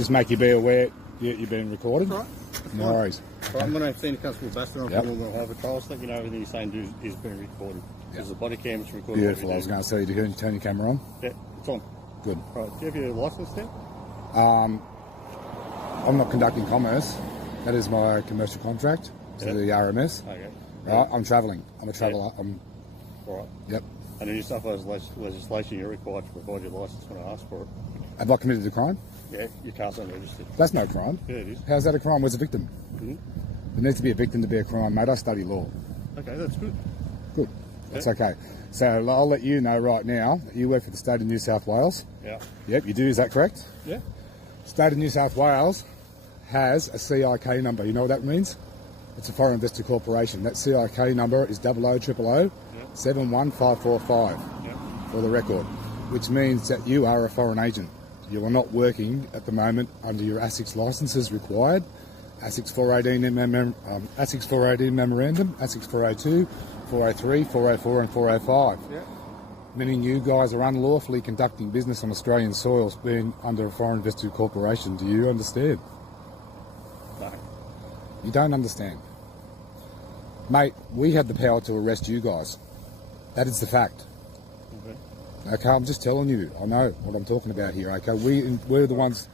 just make you be aware you're being recorded. That's right. No worries. Right, my name's Senior Constable Bastard. I'm from the Harbour Trials. Let you know everything you're saying is being recorded. There's a body cam, it's recorded. Beautiful. I was going to say, you turn your camera on. Yeah, it's on. Good. Right, do you have your licence there? I'm not conducting commerce. That is my commercial contract to the RMS. Okay. Right, I'm travelling. I'm a traveller. All right. Yep. And in New South Wales legislation, you're required to provide your licence when I ask for it. Have I committed a crime? Yeah, your car's unregistered. That's no crime. Yeah, it is. How's that a crime? Where's a victim? Mm-hmm. There needs to be a victim to be a crime, mate. I study law. Okay, that's good. Good. That's okay. So I'll let you know right now that you work for the state of New South Wales. Yeah. Yep, you do. Is that correct? Yeah. State of New South Wales has a CIK number. You know what that means? It's a foreign investor corporation. That CIK number is 0000 71545 for the record, which means that you are a foreign agent. You are not working at the moment under your ASIC's licences required. ASIC's 418 ASIC's 418 memorandum, ASIC's 402, 403, 404 and 405. Yeah. Meaning you guys are unlawfully conducting business on Australian soils being under a foreign invested corporation. Do you understand? No. You don't understand. Mate, we had the power to arrest you guys. That is the fact. Okay, I'm just telling you. I know what I'm talking about here. Okay, we're the ones.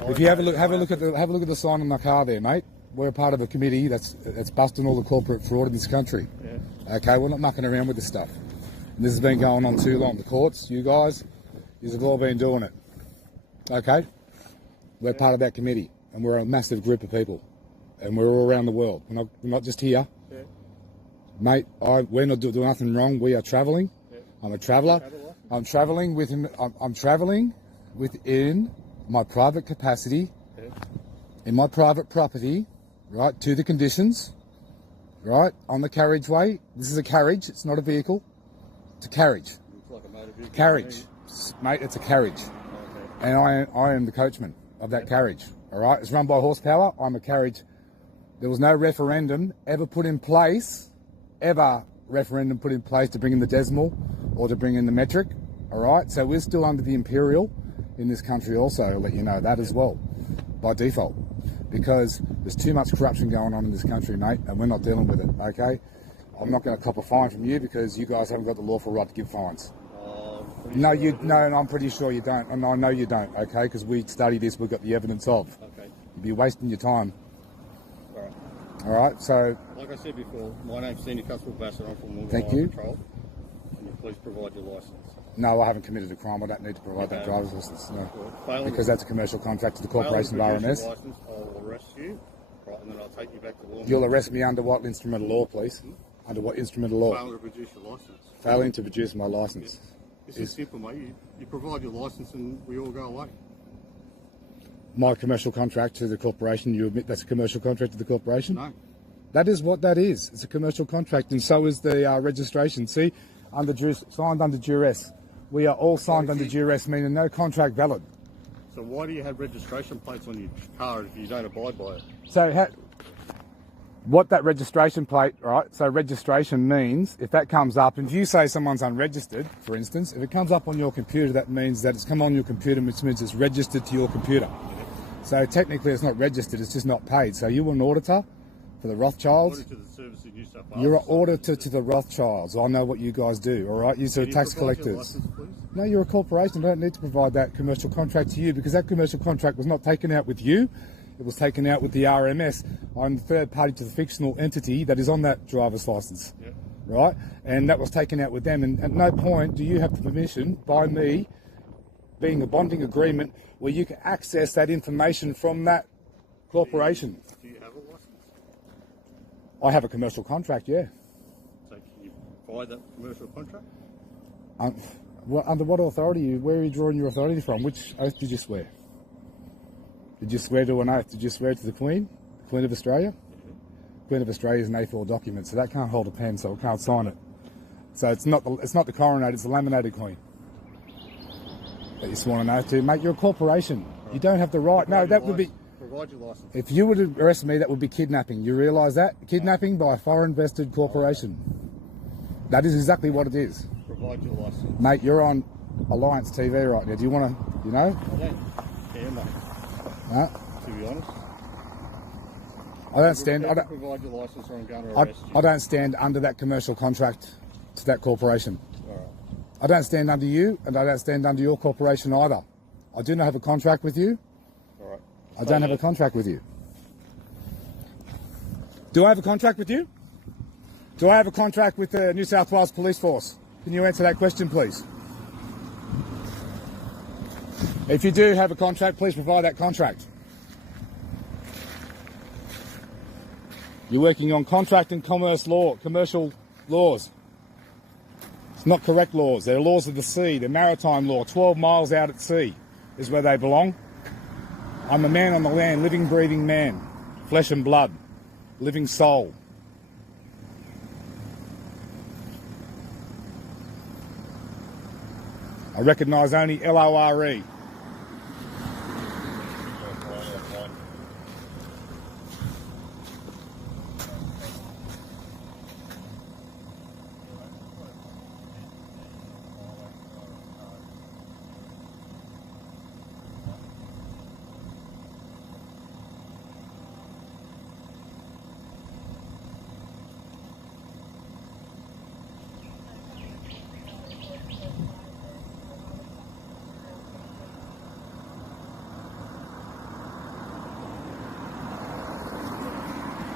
If you have a look at the sign on my car there, mate. We're a part of a committee that's busting all the corporate fraud in this country. Yeah. Okay, we're not mucking around with this stuff. And this has been going on too long. The courts, you guys, you've all been doing it. Okay, we're part of that committee, and we're a massive group of people, and we're all around the world. We're not just here. Yeah. Mate, we're not doing nothing wrong. We are travelling. Yeah. I'm a traveller. I'm travelling within. I'm travelling within my private capacity, in my private property, right, to the conditions, right, on the carriageway. This is a carriage. It's not a vehicle. It's a carriage. Looks like a motor vehicle. Carriage, mate. It's a carriage, and I am the coachman of that carriage. All right. It's run by horsepower. I'm a carriage. There was no referendum ever put in place, to bring in the decimal or to bring in the metric. All right, so we're still under the imperial in this country also, I'll let you know that as well, by default, because there's too much corruption going on in this country, mate, and we're not dealing with it, okay? I'm not going to cop a fine from you because you guys haven't got the lawful right to give fines. No, I'm pretty sure you don't, and I know you don't, okay, because we study this, we've got the evidence of. Okay. You'd be wasting your time. All right, so... Like I said before, my name's Senior Constable Bastard. I'm from Thank you. Patrol. Can you please provide your licence? No, I haven't committed a crime. I don't need to provide that driver's license, no. Because that's a commercial contract to the corporation of RMS. License, I'll arrest you, right, and then I'll take you back to law. You'll arrest me under what instrument of law, please? Under what instrument of law? Failing to produce your licence. Failing to produce my licence. This is simple, mate. You provide your licence and we all go away. My commercial contract to the corporation, you admit that's a commercial contract to the corporation? No. That is what that is. It's a commercial contract, and so is the registration. See, signed under duress. We are all signed under duress, meaning no contract valid. So why do you have registration plates on your car if you don't abide by it? So what that registration plate, right? So registration means if that comes up, and if you say someone's unregistered, for instance, if it comes up on your computer, that means that it's come on your computer, which means it's registered to your computer. So technically it's not registered, it's just not paid. So you were an auditor for the Rothschilds. Auditor to the service in New South Wales. You're an auditor to the Rothschilds. I know what you guys do, all right? You're tax collectors. License, no, you're a corporation. I don't need to provide that commercial contract to you because that commercial contract was not taken out with you. It was taken out with the RMS. I'm the third party to the fictional entity that is on that driver's license, right? And that was taken out with them. And at no point do you have the permission by me being a bonding agreement where you can access that information from that corporation. Do you have a license? I have a commercial contract, yeah. So can you provide that commercial contract? Well, under what authority? Where are you drawing your authority from? Which oath did you swear? Did you swear to an oath? Did you swear to the Queen? The Queen of Australia? Queen of Australia is an A4 document, so that can't hold a pen, so it can't sign it. So it's not the coronated, it's the laminated Queen that you sworn an oath to. Mate, you're a corporation. Right. You don't have the right. No, that would be... Provide your license. If you were to arrest me, that would be kidnapping. You realise that? Kidnapping by a foreign vested corporation. That is exactly what it is. Provide your license. Mate, you're on Alliance TV right now. Do you want to, you know? I don't care, mate. Huh? To be honest. I don't stand. I Provide your license or I'm going to arrest you. I don't stand under that commercial contract to that corporation. All right. I don't stand under you, and I don't stand under your corporation either. I do not have a contract with you. All right. I don't have a contract with you. Do I have a contract with you? Do I have a contract with the New South Wales Police Force? Can you answer that question, please? If you do have a contract, please provide that contract. You're working on contract and commerce law, commercial laws. It's not correct laws. They're laws of the sea. They're maritime law. 12 miles out at sea is where they belong. I'm a man on the land, living, breathing man. Flesh and blood. Living soul. I recognise only LORE.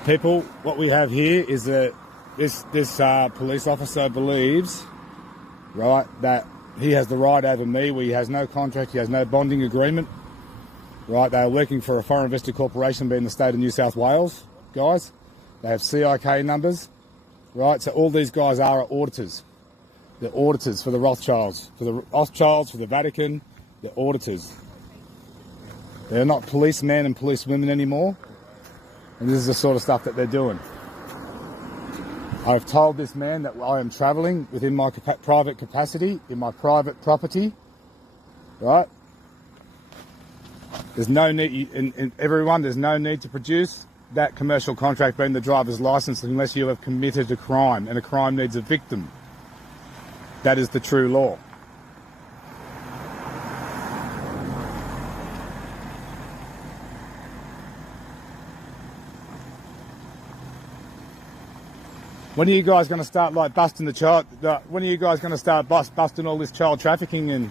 People, what we have here is that this police officer believes, right, that he has the right over me. He has no contract, he has no bonding agreement, right? They are working for a foreign vested corporation being the state of New South Wales, guys. They have CIK numbers, right? So all these guys are auditors. They're auditors for the Rothschilds, for the Vatican, they're auditors. They're not policemen and policewomen anymore. And this is the sort of stuff that they're doing. I've told this man that I am travelling within my private capacity, in my private property, right? There's no need, there's no need to produce that commercial contract being the driver's licence unless you have committed a crime, and a crime needs a victim. That is the true law. When are you guys going to start like busting the child? When are you guys going to start busting all this child trafficking and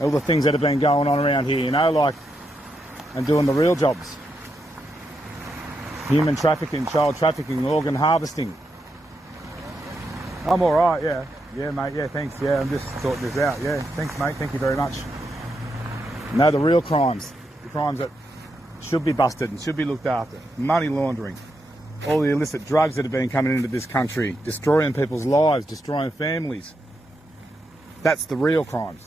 all the things that have been going on around here? You know, like, and doing the real jobs, human trafficking, child trafficking, organ harvesting. I'm all right. Yeah, mate. Yeah, thanks. Yeah, I'm just sorting this out. Yeah, thanks, mate. Thank you very much. No, the real crimes, the crimes that should be busted and should be looked after. Money laundering. All the illicit drugs that have been coming into this country, destroying people's lives, destroying families. That's the real crimes.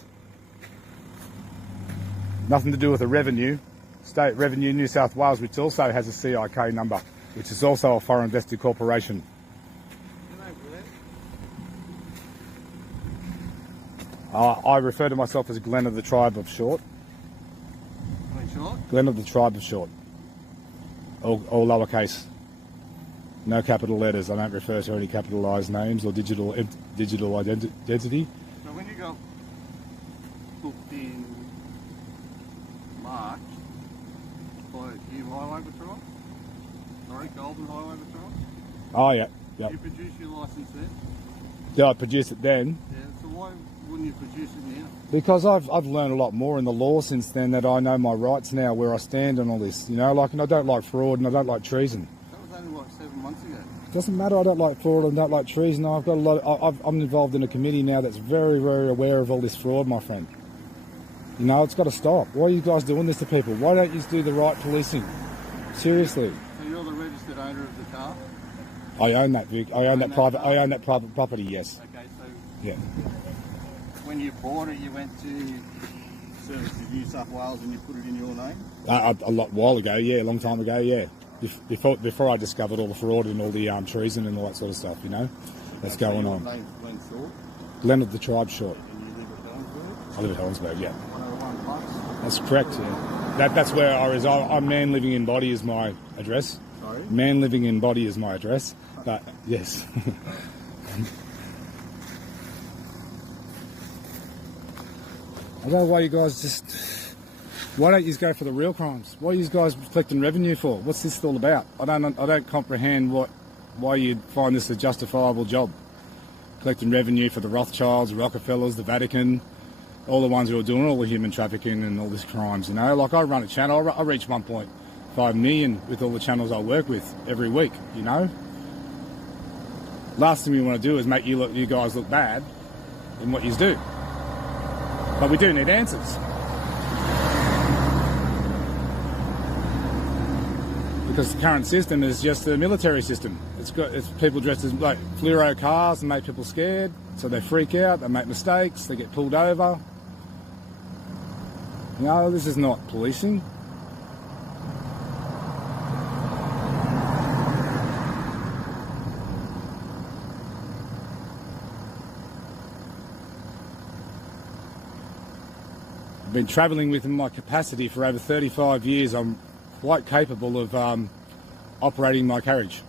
Nothing to do with the revenue. State Revenue New South Wales, which also has a CIK number, which is also a foreign vested corporation. I refer to myself as Glenn of the Tribe of Short. Glenn of the Tribe of Short. All lowercase. No capital letters. I don't refer to any capitalised names or digital identity. So when you got booked in March by Highway Patrol, Golden Highway Patrol. Oh yeah. You produced your licence then? Did I produce it then? Yeah. So why wouldn't you produce it now? Because I've learned a lot more in the law since then, that I know my rights now, where I stand on all this. You know, like, and I don't like fraud and I don't like treason. Only like 7 months ago. Doesn't matter. I don't like fraud and don't like treason. I've got a lot. I'm involved in a committee now that's very, very aware of all this fraud, my friend. You know, it's got to stop. Why are you guys doing this to people? Why don't you do the right policing? Seriously. So you're the registered owner of the car? I own that. I own that private. I own that private property. Yes. Okay. So yeah. When you bought it, you went to Services New South Wales and you put it in your name? A while ago. Yeah, a long time ago. Yeah. Before I discovered all the fraud and all the treason and all that sort of stuff, you know, that's going on. Name's Glenn Short? Glenn of the Tribe Short. And you live at Helensburgh? I live at Helensburgh, yeah. 101 Bucks? That's correct, yeah. That's where I reside. I'm Man Living in Body is my address. Sorry? Man Living in Body is my address, but yes. I don't know why you guys just... Why don't you go for the real crimes? What are you guys collecting revenue for? What's this all about? I don't comprehend why you'd find this a justifiable job. Collecting revenue for the Rothschilds, the Rockefellers, the Vatican, all the ones who are doing all the human trafficking and all these crimes, you know? Like, I run a channel, I reach 1.5 million with all the channels I work with every week, you know? Last thing we want to do is make you guys look bad in what you do. But we do need answers. Because the current system is just a military system. It's people dressed as like fluoro cars and make people scared, so they freak out, they make mistakes, they get pulled over. You know, this is not policing. I've been travelling within my capacity for over 35 years. I'm quite capable of operating my carriage.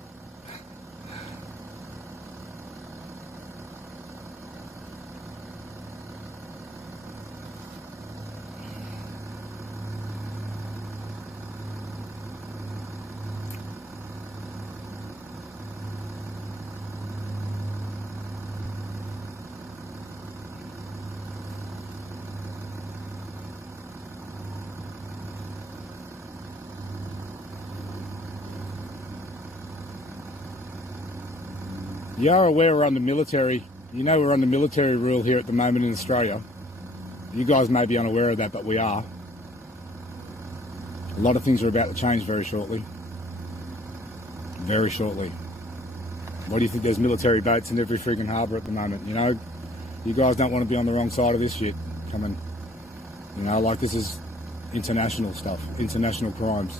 You are aware we're under military. You know we're under military rule here at the moment in Australia. You guys may be unaware of that, but we are. A lot of things are about to change very shortly. Very shortly. Why do you think there's military boats in every friggin' harbour at the moment? You know, you guys don't want to be on the wrong side of this shit coming. You know, like, this is international stuff, international crimes.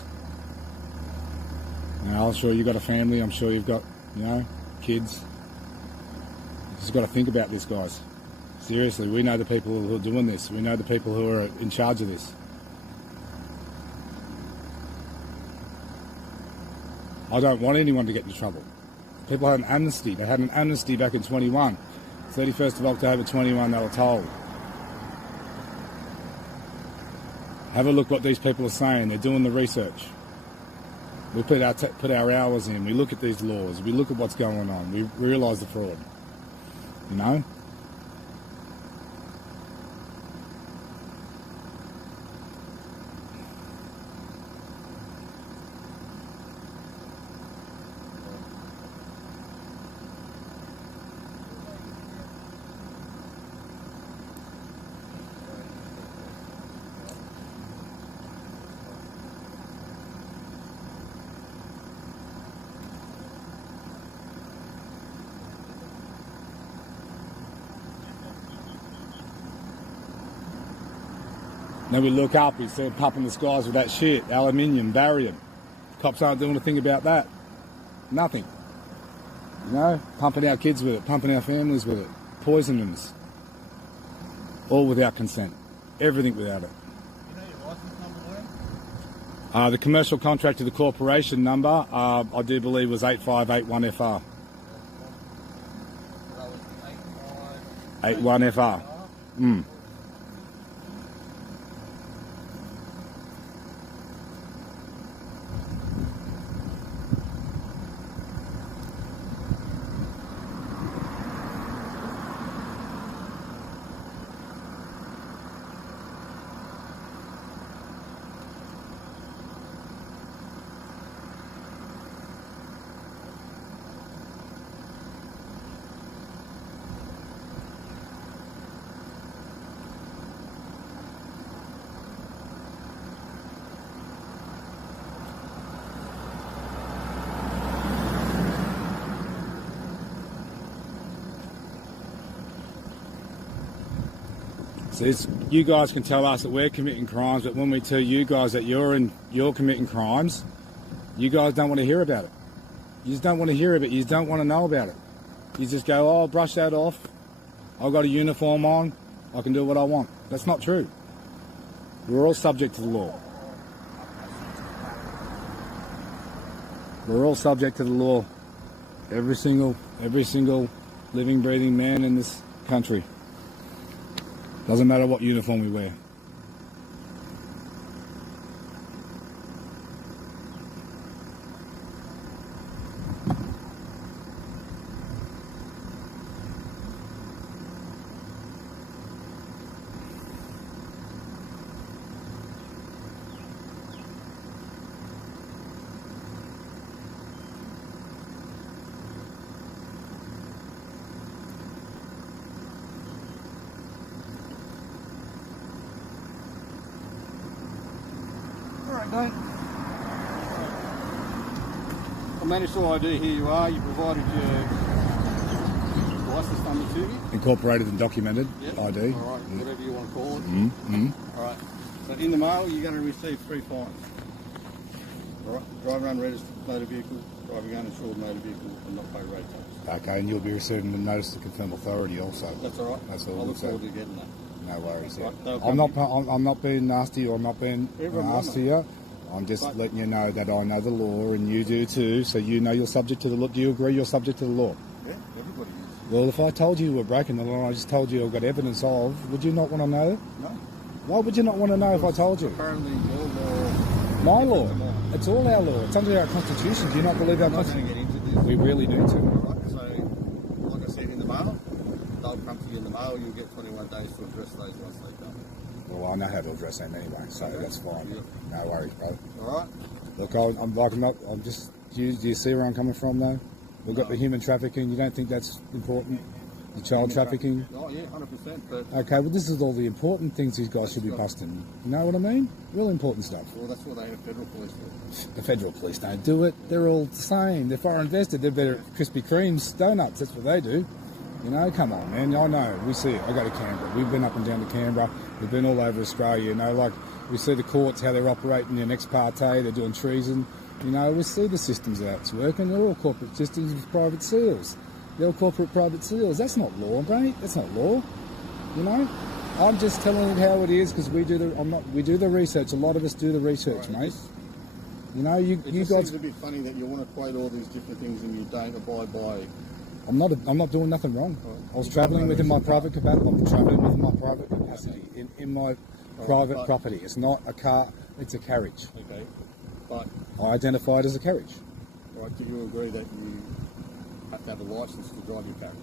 You know, I'm sure you've got a family, I'm sure you've got, you know, kids. You just got to think about this, guys. Seriously, we know the people who are doing this. We know the people who are in charge of this. I don't want anyone to get into trouble. People had an amnesty. They had an amnesty back in 21. 31st of October 21, they were told. Have a look what these people are saying. They're doing the research. We put our hours in. We look at these laws. We look at what's going on. We realise the fraud. You know? Then we look up, we see them pumping the skies with that shit, aluminium, barium. Cops aren't doing a thing about that. Nothing. You know, pumping our kids with it, pumping our families with it, poisoning us. All without consent. Everything without it. You know your license number there? The commercial contract to the corporation number, I do believe was 8581FR. 81FR. You guys can tell us that we're committing crimes, but when we tell you guys that you're committing crimes, you guys don't want to hear about it. You just don't want to hear about it. You just don't want to know about it. You just go, oh, I'll brush that off. I've got a uniform on. I can do what I want. That's not true. We're all subject to the law. We're all subject to the law. Every single living, breathing man in this country. Doesn't matter what uniform we wear. Alright, don't. I managed to ID. Here you are. You provided your license number to me. Incorporated and documented Yep. ID. Alright, whatever you want to call it. Mm-hmm. Alright. So in the mail, you're going to receive 3 fines. Alright. Driver unregistered motor vehicle, driving uninsured motor vehicle, and not pay road tax. Okay, and you'll be receiving a notice to confirm authority also. That's alright. That's all. I look forward to getting that. No worries. Yeah. Right, I'm not being nasty or not being nasty here. I'm just letting you know that I know the law and you do too, so you know you're subject to the law. Do you agree you're subject to the law? Yeah, everybody is. Well, if I told you were breaking the law and I just told you I've got evidence of, would you not want to know? No. Why would you not want to know if I told you? Apparently your law... My law. It's all our law. It's under our constitution. Do you not believe our I'm not going to constitution? get into this. We really need to. Alright, so like I said in the mail, they'll come to you in the mail, you'll get 21 days to address those once they come. Well, I know how to address them anyway, so that's fine. Yep. No worries, brother. Alright? Look, I'm just. Do you see where I'm coming from, though? We've got the human trafficking. You don't think that's important? The child trafficking? Oh, yeah, 100%. But Okay, well, this is all the important things these guys should be busting. You know what I mean? Real important stuff. well, that's what they have federal police for. The federal police don't do it. They're all the same. They're foreign invested. They're better at Krispy Kremes donuts. That's what they do. You know, come on, man. I know. We see it. I go to Canberra. We've been up and down to Canberra. We've been all over Australia. You know, like we see the courts, how they're operating in ex parte. They're doing treason. You know, we see the systems how it's working. They're all corporate systems with private seals. They're all corporate private seals. That's not law, mate. That's not law. You know, I'm just telling it how it is because we do the research. A lot of us do the research, Right, mate. You know, you It just guys. seems a bit funny that you want to quote all these different things and you don't abide by... I'm not doing nothing wrong. Right. I was travelling within my private capacity. I'm travelling within my private capacity in my private but- property. It's not a car. It's a carriage. Okay. But, I identify it as a carriage. right, do you agree that you have to have a licence to drive your carriage?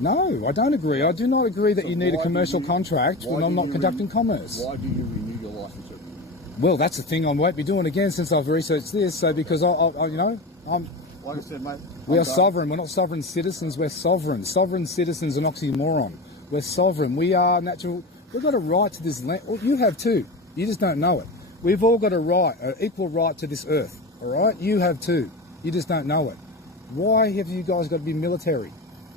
No, I don't agree. I do not agree that So you need a why do commercial you- contract why when do I'm not you conducting renew- commerce. Why do you renew your licence every year? Well, that's the thing I won't be doing again since I've researched this. So because Like I said, mate... we I'm are done. sovereign. We're not sovereign citizens. We're sovereign. Sovereign citizens an oxymoron. We're sovereign. We are natural. We've got a right to this land. Well, you have too. You just don't know it. We've all got a right, an equal right to this earth. All right? You have too. You just don't know it. Why have you guys got to be military?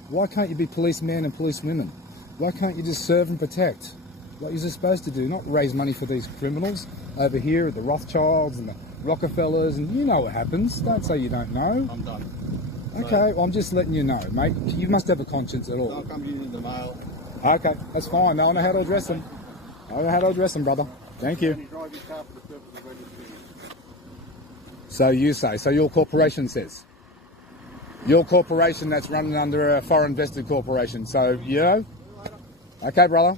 Why can't you be policemen and policewomen? Why can't you just serve and protect like you're supposed to do? Not raise money for these criminals over here at the Rothschilds and the Rockefellers, and you know what happens. Don't say you don't know. I'm done. Okay, well, I'm just letting you know, mate. You must have a conscience at I'll all. come to you in the mail. Okay, that's fine. I know how to address them. I know how to address them, brother. Thank you. You drive your car for the purpose of registering. So you say. So your corporation says. Your corporation that's running under a foreign vested corporation. So, you know? Okay, brother.